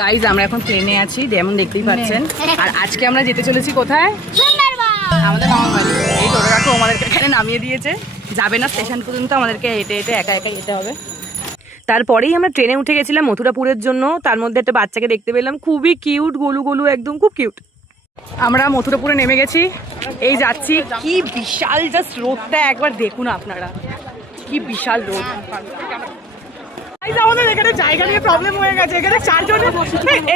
Guys আমরা এখন ট্রেনে আছি, যেমন দেখতেই পাচ্ছেন। আর আজকে আমরা যেতে চলেছি কোথায়? আমাদের মামার বাড়ি। এই টোটো কাকু আমাদেরকে এখানে নামিয়ে দিয়েছে, যাবে না স্টেশন পর্যন্ত, আমাদেরকে হেঁটে হেঁটে একা একা যেতে হবে। তারপরেই আমরা ট্রেনে উঠে গেছিলাম মথুরাপুরের জন্য। তার মধ্যে একটা বাচ্চাকে দেখতে পেলাম, খুবই কিউট, গোলু গোলু একদম, খুব কিউট। আমরা মথুরাপুরে নেমে গেছি, এই যাচ্ছি। কি বিশাল জাস্ট রোডটা একবার দেখুন আপনারা, কি বিশাল রোড। আমাদের এখানে জায়গা নিয়ে প্রবলেম হয়ে গেছে, এখানে চারজনে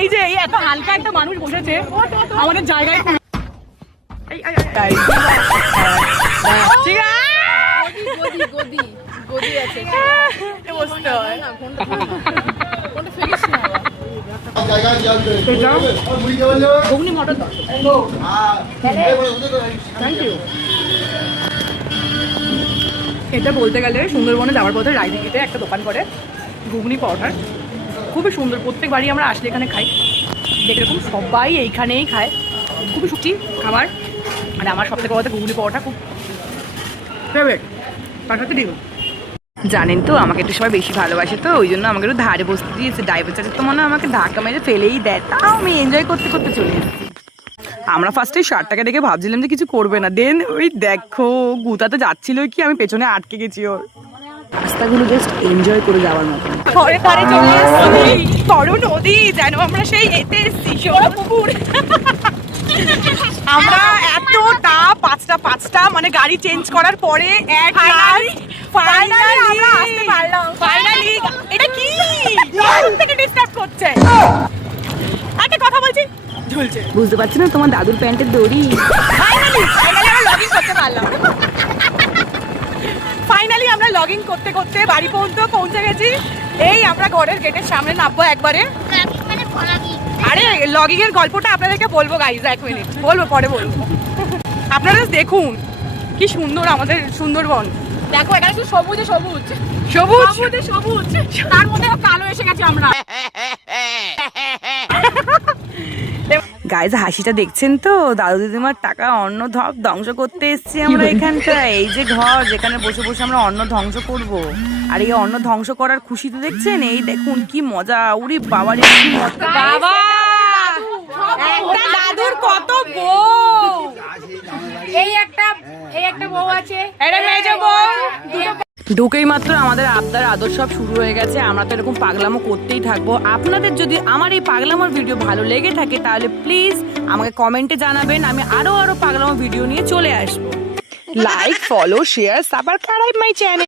এই যে এত হালকা একটা মানুষ বসেছে আমাদের জায়গায়। ঠিক আছে, এটা বলতে গেলে সুন্দরবনে যাওয়ার পথে রায়দিঘিতে একটা দোকান করে ঘুগনি পরোটার, খুবই সুন্দর। প্রত্যেক বাড়ি আমরা আসলে এখানে খাই, এরকম সবাই এইখানেই খায়, খুবই সুটি খাবার। আর আমার সবথেকে বড় ঘুগনি পরোটা খুব ফেভারিট, তার সাথে ডিম। জানেন তো আমাকে একটু সবাই বেশি ভালোবাসে, তো ওই জন্য আমাকে একটু ধারে বসতে দিয়েছে। ড্রাইভার চাচা তো মনে হয় আমাকে ধাক্কা মেরে ফেলেই দেয়, তাও আমি এনজয় করতে করতে চলে এসেছি। আমরা ফার্স্টে শার্টটাকে দেখে ভাবছিলাম যে কিছু করবে না, দেন ওই দেখো গুতাতে যাচ্ছিল কি, আমি পেছনে আটকে গেছি ওর। রাস্তাগুলো জাস্ট এনজয় করে যাওয়ার মতো। ঘরে ধারে চলে এসেছি, বড় নদী যেন আমরা সেই এতে এসেছি পুকুর। আমরা এতটা পাঁচটা মানে গাড়ি চেঞ্জ করার পরে ফাইনালি আমরা আসতে পারলাম। ফাইনালি এটা কি থেকে ডিস্টার্ব করছে, একটা কথা বলছি ঝুলছে, বুঝতে পারছি না তোমার দাদুর প্যান্টের দড়ি। ফাইনালি আমরা লগইন করতে পারলাম। ফাইনালি আমরা লগইন করতে করতে বাড়ি পর্যন্ত পৌঁছে গেছি। এই আমরা ঘরের গেটের সামনে নামবো একবারে। আরে লগইং এর গল্পটা আপনাদেরকে বলবো গাইজ, 1 মিনিট বলবো, পরে বলবো। আপনারা দেখুন কি সুন্দর আমাদের সুন্দরবন। দেখো এখানে শুধু সবুজে সবুজ সবুজ সবুজে সবুজ, তার মধ্যে কালো এসে গেছে আমরা। গাইজ হাসিটা দেখছেন তো, দাদু দিদিমার টাকা অন্ন ধ্বংস করতে এসছি আমরা এখানটা। এই যে ঘর, যেখানে বসে বসে আমরা অন্ন ধ্বংস করব। আর এই অন্ন ধ্বংস করার খুশিতে দেখছেন, এই দেখুন কি মজা। উরি বাবা রে, কি মজা বাবা, একটা দাদুর কত বউ, এই একটা বউ আছে, এটা মেজো বউ। ঢুকেই মাত্র আমাদের আবদার আদর সব শুরু হয়ে গেছে। আমরা তো এরকম পাগলামো করতেই থাকবো। আপনাদের যদি আমার এই পাগলামোর ভিডিও ভালো লেগে থাকে তাহলে প্লিজ আমাকে কমেন্টে জানাবেন, আমি আরো পাগলামো ভিডিও নিয়ে চলে আসবো। Like, follow, share, subscribe my channel.